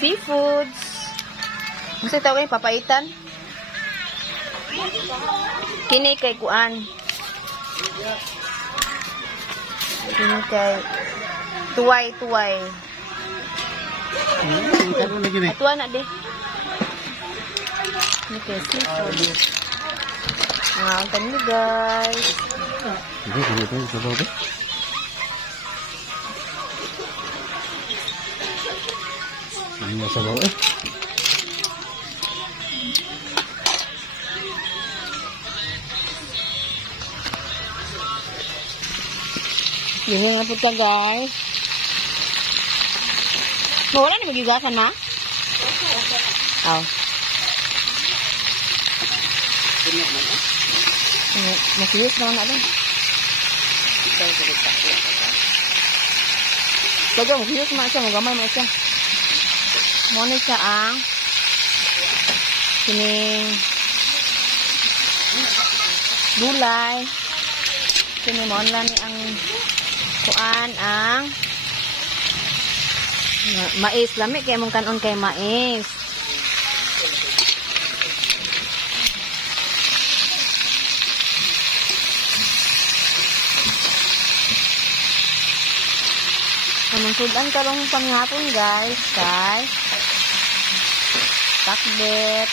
Seafoods. Gusto tawag papaitan. Kini kay kuan. Kini kay tuway. Atuan na di. Kini kay seafood. Ang kanyo guys. Ini sabaw eh. Gihing na po ka guys. Wala na magigasan ma? Aw. Masiyos naman natin. Baga, masiyos naman siya. Magamay mo siya. Muna siya ang kining gulay. Kining mo lang ang kuan ang mais. Lami kaya mong kanon kay mais. Sudan karong panghapon guys kay takbet.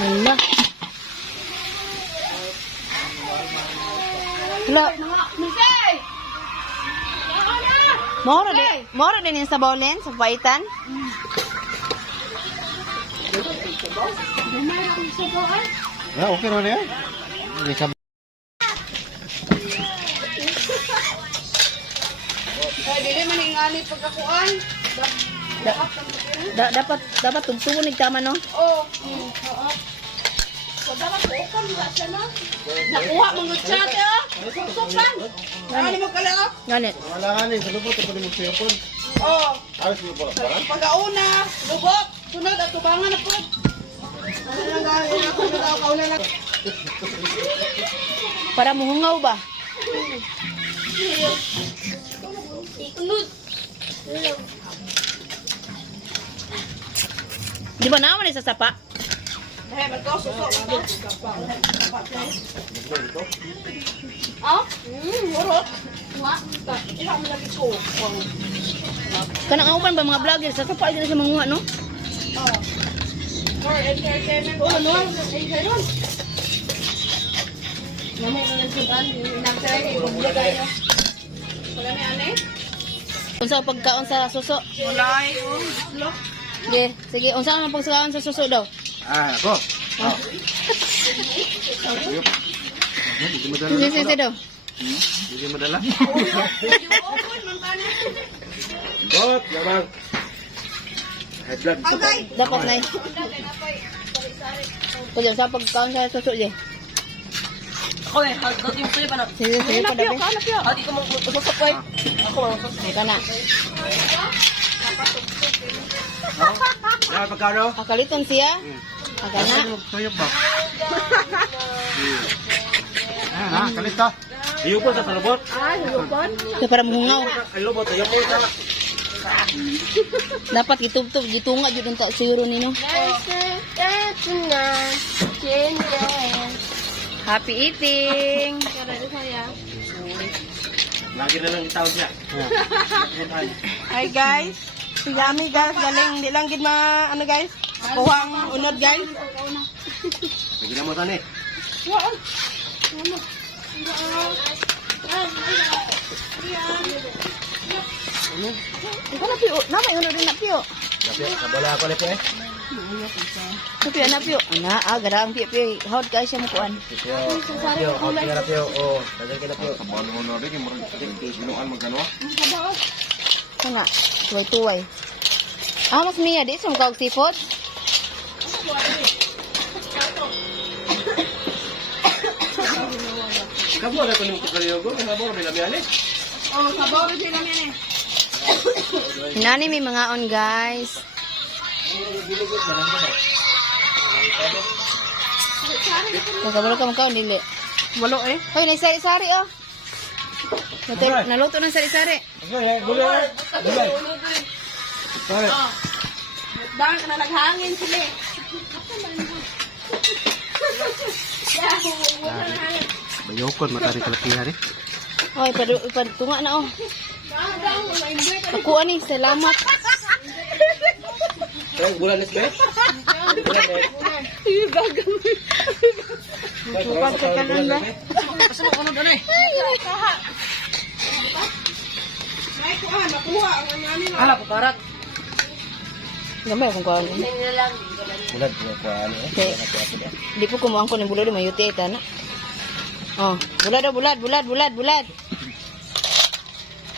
Hala. Mora din yung sabaw len sa paitan. Ya, okay na yan. Dili man ingali pagkakuan. Dapat tugtugon ni tama no. Oh. Oo. So dapat open ba siya no? Nakuha mo gud siya te oh. Susupan. Ano mo kala? Ganit. Wala ni sa lubot ko ni mo Oh. Alas mo ba? Pagauna, lubot, sunod at tubangan na po. Ano lang gawin ako na kauna na. Para muhungaw ba? Ikunod. Di ba naman sa sapa? Eh, magto suso. Ah? Murot. Nga. Ila mo lagi ko. Kanang aupan ba mga vlogger sa sapa din siya manguha no? Oh. More entertainment. Oh, no. Entertainment. Namay na lang sudan. Nagtry kay Google kayo. Wala ni ane? Unsa pagkaon sa suso? Walay. Oh, look. Sige, sige. Unsa man pagkaon sa suso daw? Ah, ako. Oh. Sige daw. Hindi madala. Open man tani. Bot, labang. High blood. Okay. Dapat na. Pwede sa pagkaon sa suso di. Ako eh, hagod yung pwede pa na. Sige, sige pa daw. Hindi ko magsusok eh. Ako magsusok. Ito na. Ya, pagkano? Akaliton siya. Aga na. Sayop ba? Ah, kalita. Iyo po sa palabot. Ito para muhungaw. Ayo po, tayo po sa. Dapat gitubtub gitunga jud unta siguro nino. Happy eating. Lagi na lang itawag niya. Hi guys. Si Yami guys, galing di lang gid mga ano guys. Kuwang unod guys. Lagi na mo tani. Ikaw na piyo. Namay unod rin na piyo. Kabala ako lepo eh. Piyo na piyo. Ana, garang piyo piyo. Hot guys siya mo kuan. Pio, out na pio. Oh, dagan ka na pio. Kabalo mo na rin, murag binuan magkano? Kana, tuway-tuway. Ah, mas miya di sa mukha og seafood. Kabo na ko ning tukaliyogo, nabor bila biali. Oh, sabaw din sila yan eh. Nani may mga on guys. Kabalo ka makaon dili. Walo eh. Hoy, nay sari-sari oh. Naluto ng sari-sari. Okay, gulay. Gulay. Sorry. Dahil ka na naghangin sila eh. Bayokon matari kalakihan eh. Hoy, tunga na oh. Ako ani, salamat. Bulan is best. Sukat ka kanan ba? Asa mo kuno dali? May kuha, nakuha ang ano nila. Ala pukarat. Gamay akong kuha. Bulan ko ano eh. Okay. Di po kumuha ko ng bulad may yuti ita na. Oh, bulad.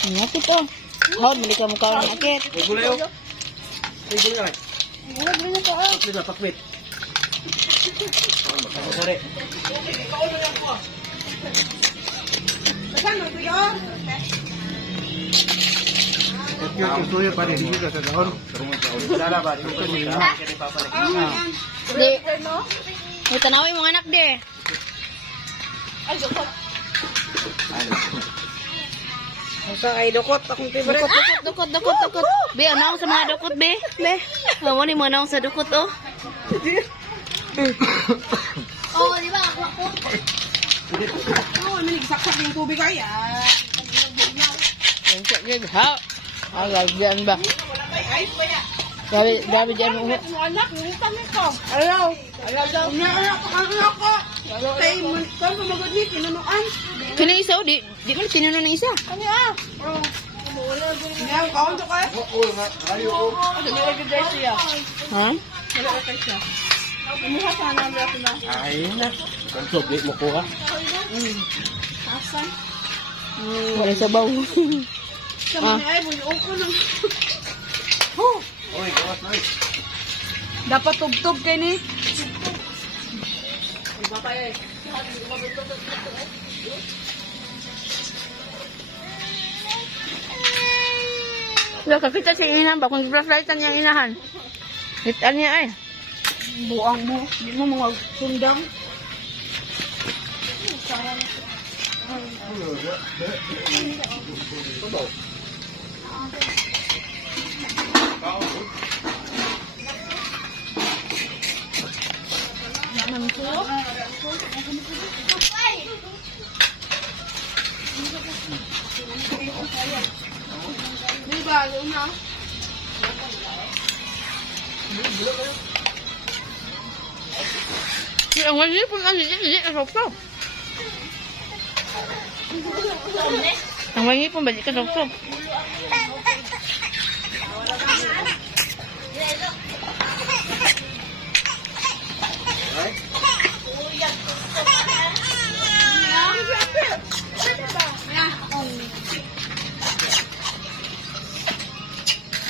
Ngapit oh. Hod, mali ka mukha ng akit. Gulay oh. Gulay. Gulay na to ah. Sige, pakwit. Sorry. Saan mo ito yun? Yung suyo pa rin, hindi ka sa dahon. Dala ba? Yung kanina. Di. May tanawin mga anak de. Ay, dukot. Sa kay dukot, akong favorite. Dukot. Be, anaw sa mga dukot, be. Kamu ni manaw sa dukot, oh. Oo, di ba? Ako. Oo, nagsaksak yung tubig ay. Ha? Agad ba? Ay, ice ba yan? Grabe dyan mo. Ang anak, nilitan nito. Ayaw. Umiyak ko. Tay, kung pamagod ni, pinunuan. Kaya isa, oh, di mo tinanong ng isa. Ano ah? Ngayon, kaon to ka? Oo nga. Ayo. Nilagay siya. Ha? Nilagay siya. Umuha pa na natin na. Ay na. Kung sobri mo kuha. Asan? Wala sabaw. Sa mga ay, bunyong ko ng... Oy, gawas na eh. Dapat tugtog kayo ni. Wala kakita sa inahan ba? Kung flashlightan niyang inahan. Hitan niya ay. Buang mo. Hindi mo mga sundang. Diba, yun na. Ang wali po ang hindi kasop-sop. Ang wali po ba di kasop-sop?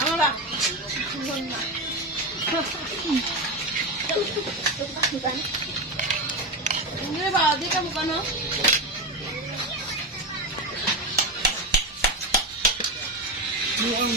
Ano ba? Hindi ba? Di ka mo ano? Di ang